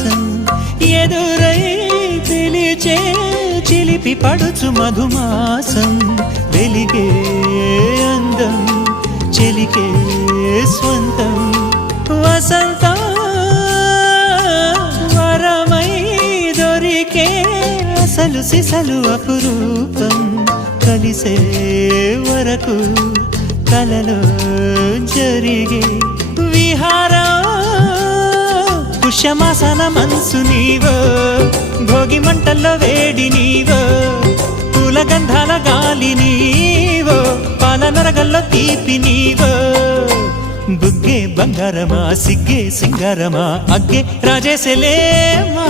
విలాసం ఎదురై పిలిచే చిలిపి పడుచు మధుమాసం వెలిగే అందం చెలికే స్వంతం వసంతం వరమై దొరికే అసలు సిసలు అపురూపం కలిసే వరకు కలలో జరిగే విహారం పుష్యమాసన మనసు నీవో భోగి మంటల్లో వేడి నీవో పూల గంధాల గాలి నీవో పాల నరగల్లో తీపి నీవో బుగ్గే బంగారమా సిగ్గే సింగారమా అగ్గే రాజేసలేమా